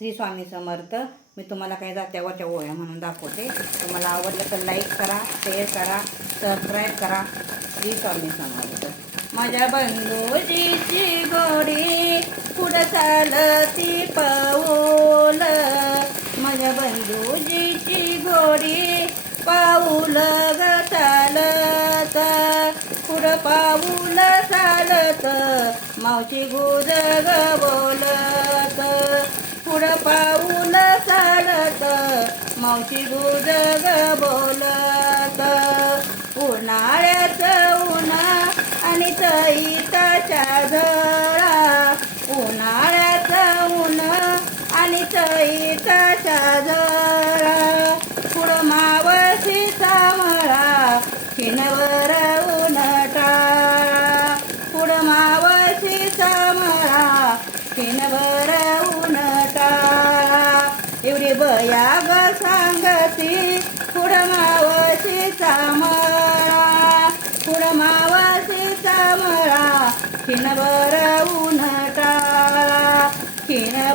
श्री स्वामी समर्थ. मी तुम्हाला काही जात्यावरच्या ओळ्या म्हणून दाखवते. तुम्हाला आवडलं तर लाईक करा, शेअर करा, सबस्क्राईब करा. श्री स्वामी समर्थ. माझ्या बंधूजीची गोडी पुढं चालती पाऊल, माझ्या बंधूजीची गोडी पाऊल ग चालत, पुढं पाऊल चालत मावशी गुज ग बोलत, पुढं पाऊल चालत मावशी गुज ग बोलत. उन्हाळ्याचं उन्हा आणि चैताच्या झळा, उन्हाळ्याचं ऊन आणि चैताच्या झळा, पुढं मावशीचा मळा खिणवर ऊन टाळा, पुढं मावशीचा मळा खिणवर ऊन टाळा. एवढी बया ग सांगती पुढं मावशीचा मळा, पुढं मावशीचा मळा खिणवर ऊन टाळा, खिण